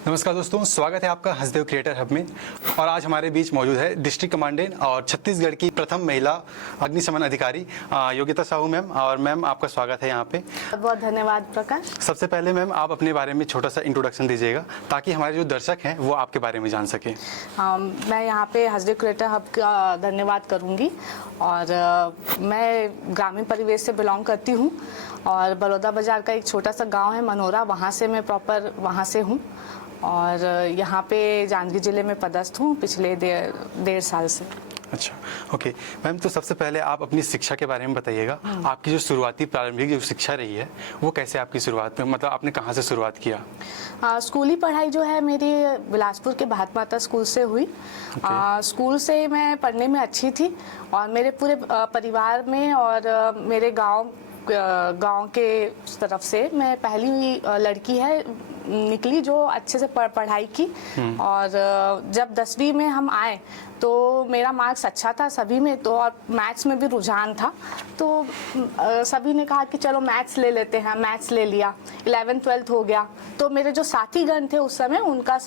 नमस्कार दोस्तों, स्वागत है आपका हसदेव क्रिएटर हब में। और आज हमारे बीच मौजूद है डिस्ट्रिक्ट कमांडेंट और छत्तीसगढ़ की प्रथम महिला अग्निशमन अधिकारी योगिता साहू मैम। और मैम, आपका स्वागत है यहाँ पे। बहुत धन्यवाद प्रकाश। सबसे पहले मैम, आप अपने बारे में छोटा सा इंट्रोडक्शन दीजिएगा ताकि हमारे जो दर्शक हैं वो आपके बारे में जान सकें। मैं यहाँ पे हसदेव क्रिएटर हब का धन्यवाद करूँगी। और मैं ग्रामीण परिवेश से बिलोंग करती हूँ और बलौदा बाजार का एक छोटा सा गांव है मनोरा, वहाँ से मैं प्रॉपर वहाँ से हूँ और यहाँ पे जांजगीर जिले में पदस्थ हूँ पिछले डेढ़ साल से। अच्छा, ओके मैम। तो सबसे पहले आप अपनी शिक्षा के बारे में बताइएगा। आपकी जो शुरुआती प्रारंभिक जो शिक्षा रही है वो कैसे आपकी शुरुआत में, मतलब आपने कहाँ से शुरुआत किया? स्कूली पढ़ाई जो है मेरी बिलासपुर के भारत माता स्कूल से हुई। स्कूल से मैं पढ़ने में अच्छी थी और मेरे पूरे परिवार में और मेरे गांव के तरफ से मैं पहली लड़की है निकली जो अच्छे से पढ़ाई की। और जब 10वीं में हम आए तो मेरा मार्क्स अच्छा था सभी में, तो और मैथ्स में भी रुझान था, तो सभी ने कहा कि चलो मैथ्स ले लेते हैं। मैथ्स ले लिया। 11th 12th हो गया तो मेरे जो साथीगण थे उस समय उनका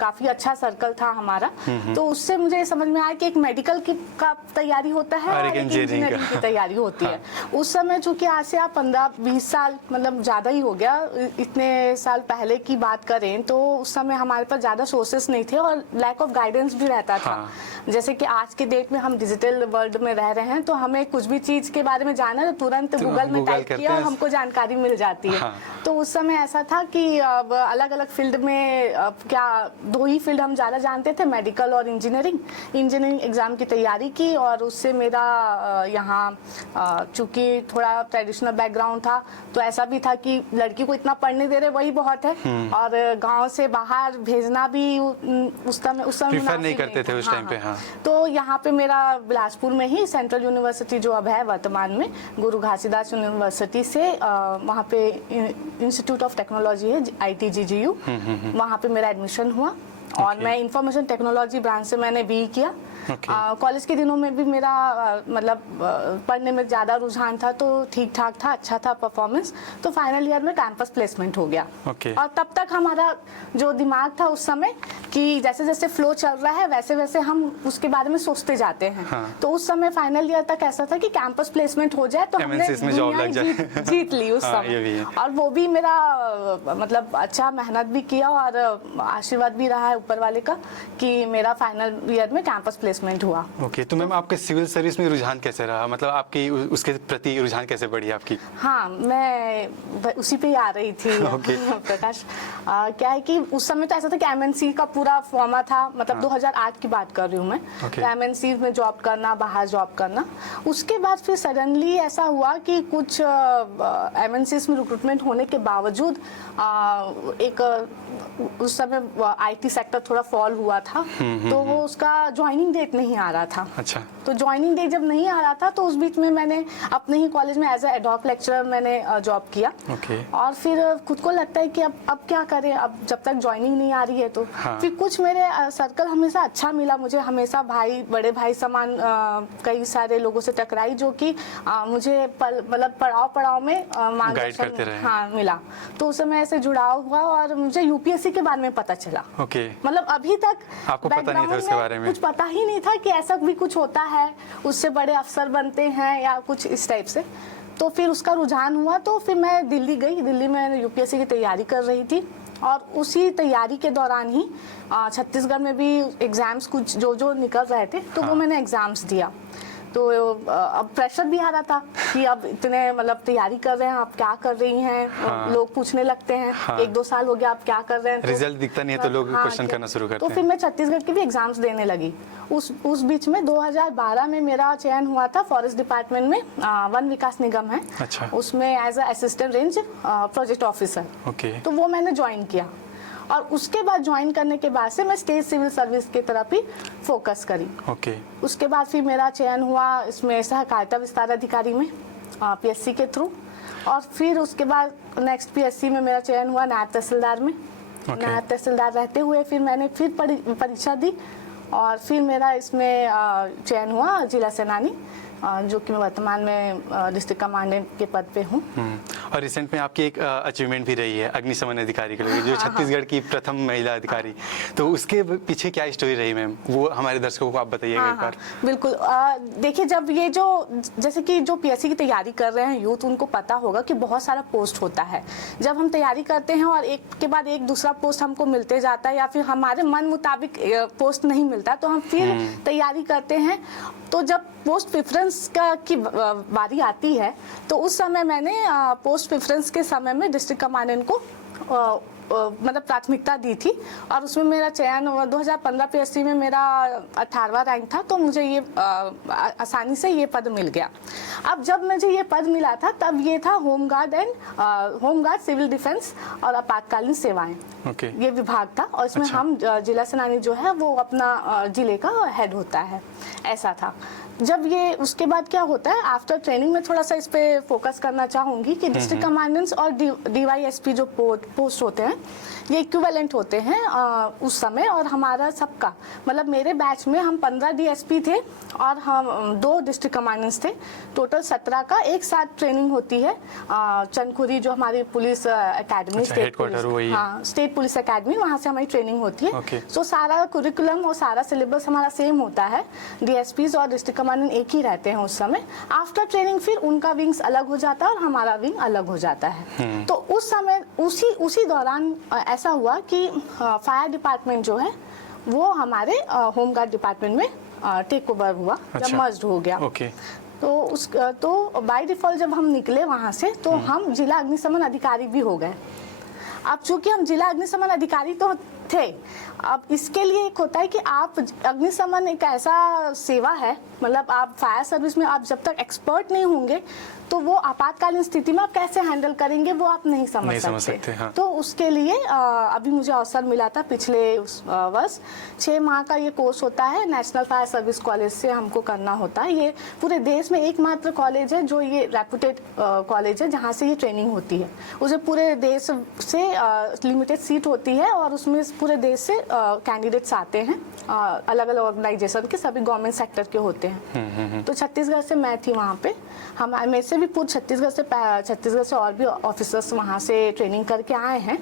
काफ़ी अच्छा सर्कल था हमारा। तो उससे मुझे समझ में आया कि एक मेडिकल का तैयारी होता है और एक इंजीनियरिंग की तैयारी होती है। उस समय चूँकि आज से आप 15-20 साल, मतलब ज़्यादा ही हो गया, इतने साल पहले की बात करें तो उस समय हमारे पास ज़्यादा सोर्सेस नहीं थे और लैक ऑफ गाइडेंस भी रहता था। जैसे कि आज के डेट में हम डिजिटल वर्ल्ड में रह रहे हैं तो हमें कुछ भी चीज़ के बारे में जानना है तो तुरंत गूगल में टाइप किया और हमको जानकारी मिल जाती है। तो उस समय ऐसा था कि अब अलग अलग फील्ड में क्या 2 ही फील्ड हम ज़्यादा जानते थे, मेडिकल और इंजीनियरिंग एग्ज़ाम की तैयारी की। और उससे मेरा यहाँ चूँकि थोड़ा ट्रेडिशनल बैकग्राउंड था तो ऐसा भी था कि लड़की को इतना पढ़ने दे रहे वही बहुत है और गाँव से बाहर भेजना भी उस समय नहीं करते थे उस टाइम पे। हाँ। तो यहाँ पे मेरा बिलासपुर में ही सेंट्रल यूनिवर्सिटी जो अब है वर्तमान में गुरु घासीदास यूनिवर्सिटी से वहाँ पे इंस्टीट्यूट ऑफ टेक्नोलॉजी है ITGGU, वहाँ पे मेरा एडमिशन हुआ। और मैं इंफॉर्मेशन टेक्नोलॉजी ब्रांच से मैंने BE किया। कॉलेज के दिनों में भी मेरा मतलब पढ़ने में ज़्यादा रुझान था तो ठीक ठाक था, अच्छा था परफॉर्मेंस। तो फाइनल ईयर में कैंपस प्लेसमेंट हो गया। और तब तक हमारा जो दिमाग था उस समय कि जैसे जैसे फ्लो चल रहा है वैसे वैसे हम उसके बारे में सोचते जाते हैं। तो उस समय फाइनल ईयर तक ऐसा था कि कैंपस प्लेसमेंट हो जाए तो हमने दुनिया जीत ली उस समय। और वो भी मेरा मतलब अच्छा मेहनत भी किया और आशीर्वाद भी रहा है ऊपर वाले का कि मेरा फाइनल ईयर में कैंपस प्लेसमेंट हुआ। ओके, तो मैम आपके सिविल सर्विस में रुझान कैसे रहा, मतलब आपकी उसके प्रति रुझान कैसे बढ़ी आपकी? हाँ, मैं उसी पे ही आ रही थी। प्रकाश, क्या है कि उस समय तो ऐसा था कि MNC का पूरा फॉर्मा था, मतलब 2008 की बात कर रही हूँ मैं। MNC में जॉब करना, बाहर जॉब करना। उसके बाद फिर सडनली ऐसा हुआ कि कुछ MNCs में रिक्रूटमेंट होने के बावजूद एक उस समय IT सेक्टर थोड़ा फॉल हुआ था तो वो उसका ज्वाइनिंग डेट नहीं आ रहा था। अच्छा। तो ज्वाइनिंग डेट जब नहीं आ रहा था तो उस बीच में मैंने अपने ही कॉलेज में एज एडहॉक लेक्चरर मैंने जॉब किया। और फिर खुद को लगता है कि अब क्या करें, अब जब तक ज्वाइनिंग नहीं आ रही है तो फिर कुछ मेरे सर्कल हमेशा अच्छा मिला। मुझे हमेशा बड़े भाई समान कई सारे लोगों से टकराई जो कि मुझे मतलब पड़ाव में मार्गदर्शन मिला। तो उस समय ऐसे जुड़ाव हुआ और मुझे UPSC के बारे में पता चला। मतलब अभी तक आपको पता नहीं था उसके बारे में? कुछ पता ही नहीं था कि ऐसा भी कुछ होता है, उससे बड़े अफसर बनते हैं या कुछ इस टाइप से। तो फिर उसका रुझान हुआ तो फिर मैं दिल्ली गई। दिल्ली में UPSC की तैयारी कर रही थी और उसी तैयारी के दौरान ही छत्तीसगढ़ में भी एग्ज़ाम्स कुछ जो निकल रहे थे तो वो मैंने एग्ज़ाम्स दिया। तो अब प्रेशर भी आ रहा था कि अब इतने मतलब तैयारी कर रहे हैं, आप क्या कर रही हैं। लोग पूछने लगते हैं 1-2 साल हो गया आप क्या कर रहे हैं। रिजल्ट दिखता नहीं है तो लोग क्वेश्चन करना शुरू करते हैं। तो फिर मैं छत्तीसगढ़ के भी एग्जाम्स देने लगी। उस बीच में 2012 में मेरा चयन हुआ था फॉरेस्ट डिपार्टमेंट में, वन विकास निगम है। अच्छा। उसमें as assistant range project officer. तो वो मैंने ज्वाइन किया और उसके बाद ज्वाइन करने के बाद से मैं स्टेट सिविल सर्विस की तरफ ही फोकस करी। उसके बाद फिर मेरा चयन हुआ इसमें सहकारिता विस्तार अधिकारी में PSC के थ्रू। और फिर उसके बाद नेक्स्ट PSC में मेरा चयन हुआ नायब तहसीलदार में। नायब तहसीलदार रहते हुए फिर मैंने परीक्षा दी और फिर मेरा इसमें चयन हुआ जिला सेनानी जो कि मैं वर्तमान में डिस्ट्रिक्ट कमांडेंट के पद पे हूँ। और रिसेंट में आपकी एक अचीवमेंट भी रही है अग्निशमन अधिकारी के लिए, जो छत्तीसगढ़ की प्रथम महिला अधिकारी, तो उसके पीछे क्या स्टोरी रही मैम, वो हमारे दर्शकों को आप बताइएगा एक बार। बिल्कुल। देखिए, जब ये जो जैसे कि जो पीएससी की तैयारी कर रहे हैं यूथ, उनको पता होगा कि बहुत सारा पोस्ट होता है। जब हम तैयारी करते हैं और एक के बाद एक दूसरा पोस्ट हमको मिलते जाता है या फिर हमारे मन मुताबिक पोस्ट नहीं मिलता, तो हम फिर तैयारी करते हैं। तो जब पोस्ट प्रेफरेंस की बारी आती है, तो उस समय मैंने पोस्ट प्रेफरेंस के समय में डिस्ट्रिक्ट कमांडेंट को मतलब प्राथमिकता दी थी, और उसमें मेरा चयन 2015 पीएससी में मेरा 18वां रैंक था, तो मुझे ये आसानी से ये पद मिल गया। अब जब मुझे ये पद मिला था, तब ये था होमगार्ड, सिविल डिफेंस और आपातकालीन सेवाएं, ये विभाग था, और इसमें हम जिला सेनानी जो है वो अपना जिले का हेड होता है, ऐसा था। जब ये उसके बाद क्या होता है, आफ्टर ट्रेनिंग में थोड़ा सा इस पे फोकस करना चाहूंगी कि डिस्ट्रिक्ट कमांडेंट्स और डीवाईएसपी जो पोस्ट होते हैं, ये इक्विवेलेंट होते हैं उस समय। और हमारा सबका मतलब मेरे बैच में हम 15 डीएसपी थे और हम 2 डिस्ट्रिक्ट कमांडेंट्स थे, टोटल 17 का एक साथ ट्रेनिंग होती है। चंदखुरी जो हमारी police academy, state police academy, वहाँ से हमारी ट्रेनिंग होती है। तो सारा कुरिकुलम और सारा सिलेबस हमारा सेम होता है। डीएसपीज और डिस्ट्रिक्ट कमांडेंट एक ही रहते हैं उस समय। आफ्टर ट्रेनिंग फिर उनका विंग्स अलग हो जाता है और हमारा विंग अलग हो जाता है। तो उस समय उसी दौरान ऐसा हुआ कि फायर डिपार्टमेंट जो है वो हमारे होमगार्ड डिपार्टमेंट में टेक ओवर हुआ। जब मर्ज हो गया, तो बाय डिफॉल्ट जब हम निकले वहां से, तो हम जिला अग्निशमन अधिकारी भी हो गए। अब चूंकि हम जिला अग्निशमन अधिकारी तो थे, अब इसके लिए एक होता है कि आप अग्निशमन एक ऐसा सेवा है, मतलब आप फायर सर्विस में आप जब तक एक्सपर्ट नहीं होंगे, तो वो आपातकालीन स्थिति में आप कैसे हैंडल करेंगे वो आप नहीं समझ सकते। हाँ। तो उसके लिए अभी मुझे अवसर मिला था पिछले वर्ष। 6 माह का ये कोर्स होता है, नेशनल फायर सर्विस कॉलेज से हमको करना होता है। ये पूरे देश में एकमात्र कॉलेज है जो ये रेपुटेड कॉलेज है जहाँ से ये ट्रेनिंग होती है। उसे पूरे देश से लिमिटेड सीट होती है और उसमें पूरे देश से कैंडिडेट्स आते हैं, अलग अलग ऑर्गेनाइजेशन के, सभी गवर्नमेंट सेक्टर के होते हैं। तो छत्तीसगढ़ से मैं थी वहाँ पे, मेरे से भी पूरे छत्तीसगढ़ से और भी ऑफिसर्स वहाँ से ट्रेनिंग करके आए हैं।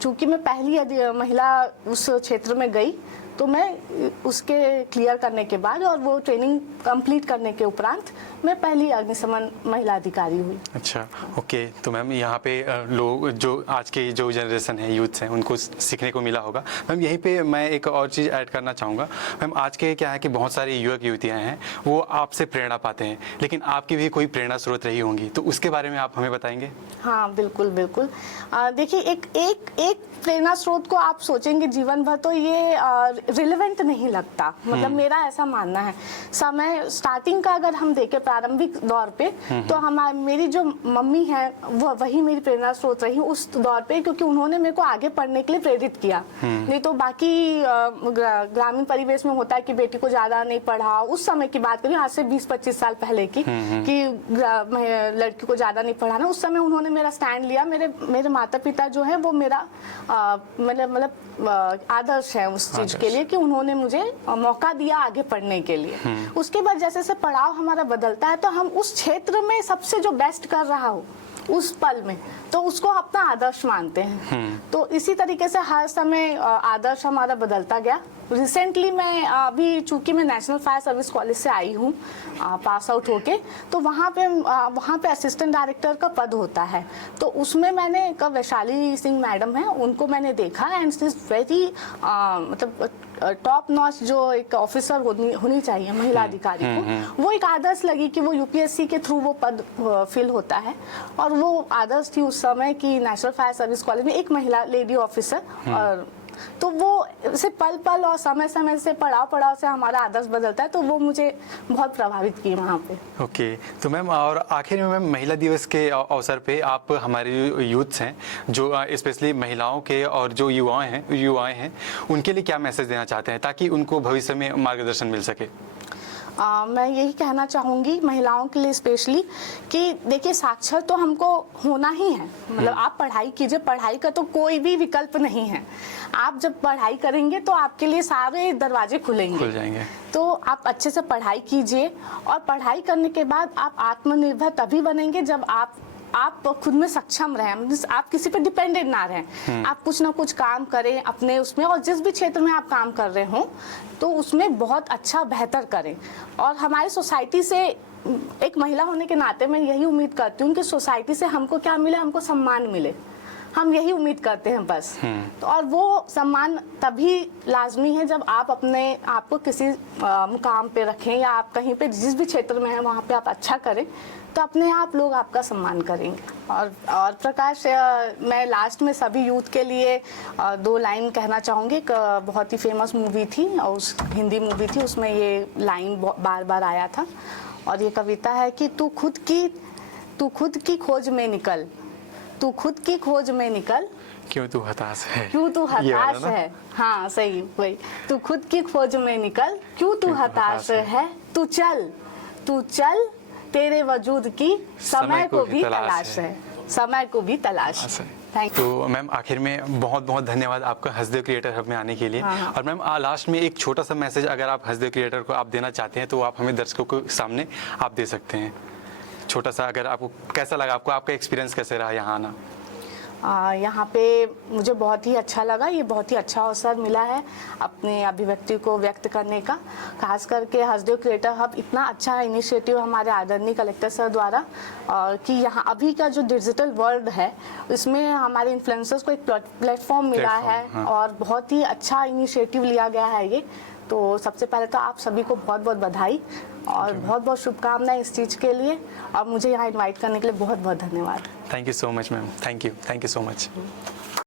चूँकि मैं पहली महिला उस क्षेत्र में गई, तो मैं उसके क्लियर करने के बाद और वो ट्रेनिंग कंप्लीट करने के उपरांत मैं पहली अग्निशमन महिला अधिकारी हुई। अच्छा, ओके। तो मैम यहाँ पे लोग जो आज के जो जनरेशन है, यूथ्स हैं, उनको सीखने को मिला होगा। मैम यहीं पे मैं एक और चीज़ ऐड करना चाहूँगा। मैम आज के क्या है कि बहुत सारे युवक युवतियाँ हैं, वो आपसे प्रेरणा पाते हैं, लेकिन आपकी भी कोई प्रेरणा स्रोत रही होंगी, तो उसके बारे में आप हमें बताएंगे? हाँ, बिल्कुल बिल्कुल। देखिए, एक प्रेरणा स्रोत को आप सोचेंगे जीवन भर तो ये रिलेवेंट नहीं लगता, मतलब मेरा ऐसा मानना है। समय स्टार्टिंग का अगर हम देखें प्रारंभिक दौर पे, तो मेरी जो मम्मी है वही मेरी प्रेरणा स्रोत रही उस दौर पे, क्योंकि उन्होंने मेरे को आगे पढ़ने के लिए प्रेरित किया। नहीं तो बाकी ग्रामीण परिवेश में होता है कि बेटी को ज्यादा नहीं पढ़ाओ, उस समय की बात करें, आज से 20-25 साल पहले की, कि लड़की को ज्यादा नहीं पढ़ाना। उस समय उन्होंने मेरा स्टैंड लिया। मेरे माता पिता जो है वो मेरा मतलब आदर्श है उस चीज के लिए, कि उन्होंने मुझे मौका दिया आगे पढ़ने के लिए। उसके बाद जैसे जैसे पड़ाव हमारा बदलता है, तो हम उस क्षेत्र में सबसे जो बेस्ट कर रहा हो उस पल में, तो उसको अपना आदर्श मानते हैं। तो इसी तरीके से हर समय आदर्श हमारा बदलता गया। रिसेंटली मैं अभी चूंकि मैं नेशनल फायर सर्विस कॉलेज से आई हूँ पास आउट होके, तो वहाँ पे असिस्टेंट डायरेक्टर का पद होता है। तो उसमें मैंने एक वैशाली सिंह मैडम है, उनको मैंने देखा, एंड शी इज वेरी मतलब टॉप नॉच जो एक ऑफिसर होनी चाहिए महिला अधिकारी को, वो एक आदर्श लगी कि वो यूपीएससी के थ्रू वो पद फिल होता है। और वो आदर्श थी उस समय की नेशनल फायर सर्विस कॉलेज में एक महिला लेडी ऑफिसर, और तो वो से पल पल और समय समय से पड़ाव से हमारा आदर्श बदलता है, तो वो मुझे बहुत प्रभावित की वहाँ पे। ओके, तो मैम और आखिर में मैम महिला दिवस के अवसर पे आप हमारे जो यूथ्स हैं, जो स्पेशली महिलाओं के और जो युवाएं हैं उनके लिए क्या मैसेज देना चाहते हैं ताकि उनको भविष्य में मार्गदर्शन मिल सके? मैं यही कहना चाहूँगी महिलाओं के लिए स्पेशली कि देखिए साक्षर तो हमको होना ही है, मतलब आप पढ़ाई कीजिए, पढ़ाई का तो कोई भी विकल्प नहीं है। आप जब पढ़ाई करेंगे तो आपके लिए सारे दरवाजे खुल जाएंगे। तो आप अच्छे से पढ़ाई कीजिए और पढ़ाई करने के बाद आप आत्मनिर्भर तभी बनेंगे जब आप खुद में सक्षम रहें, आप किसी पे डिपेंडेंट ना रहें। आप कुछ ना कुछ काम करें अपने उसमें, और जिस भी क्षेत्र में आप काम कर रहे हो तो उसमें बहुत अच्छा बेहतर करें। और हमारी सोसाइटी से एक महिला होने के नाते मैं यही उम्मीद करती हूँ कि सोसाइटी से हमको क्या मिले, हमको सम्मान मिले। हम यही उम्मीद करते हैं बस। तो और वो सम्मान तभी लाजमी है जब आप अपने आप को किसी मुकाम पे रखें, या आप कहीं पे जिस भी क्षेत्र में हैं वहाँ पे आप अच्छा करें, तो अपने आप लोग आपका सम्मान करेंगे। और प्रकाश, मैं लास्ट में सभी यूथ के लिए 2 लाइन कहना चाहूँगी। एक बहुत ही फेमस मूवी थी और उस हिंदी मूवी थी, उसमें ये लाइन बार बार आया था, और ये कविता है कि तू खुद की खोज में निकल, तू खुद की खोज में निकल, क्यों तू हताश है, क्यों तू हताश है। हाँ सही, वही, तू खुद की खोज में निकल, क्यों तू हताश है, तू चल, तेरे वजूद की समय को भी तलाश है, समय को भी तलाश है। Thank you. तो मैम आखिर में बहुत बहुत धन्यवाद आपका हसदेव क्रिएटर हब में आने के लिए। हाँ। और मैम लास्ट में एक छोटा सा मैसेज अगर आप हसदेव क्रिएटर को आप देना चाहते हैं तो आप हमें दर्शकों के सामने आप दे सकते हैं। छोटा सा, अगर आपको कैसा लगा, आपका एक्सपीरियंस कैसे रहा यहाँ आना? यहाँ पे मुझे बहुत ही अच्छा लगा। ये बहुत ही अच्छा अवसर मिला है अपने अभिव्यक्ति को व्यक्त करने का, खास करके हसदेव क्रिएटर हब इतना अच्छा इनिशिएटिव हमारे आदरणीय कलेक्टर सर द्वारा, और कि यहाँ अभी का जो डिजिटल वर्ल्ड है इसमें हमारे इन्फ्लुएंसर्स को एक प्लेटफॉर्म मिला है। हाँ। और बहुत ही अच्छा इनिशिएटिव लिया गया है ये। तो सबसे पहले तो आप सभी को बहुत बहुत बधाई और बहुत बहुत शुभकामनाएं इस चीज़ के लिए, और मुझे यहाँ इनवाइट करने के लिए बहुत बहुत धन्यवाद। Thank you so much ma'am, thank you so much.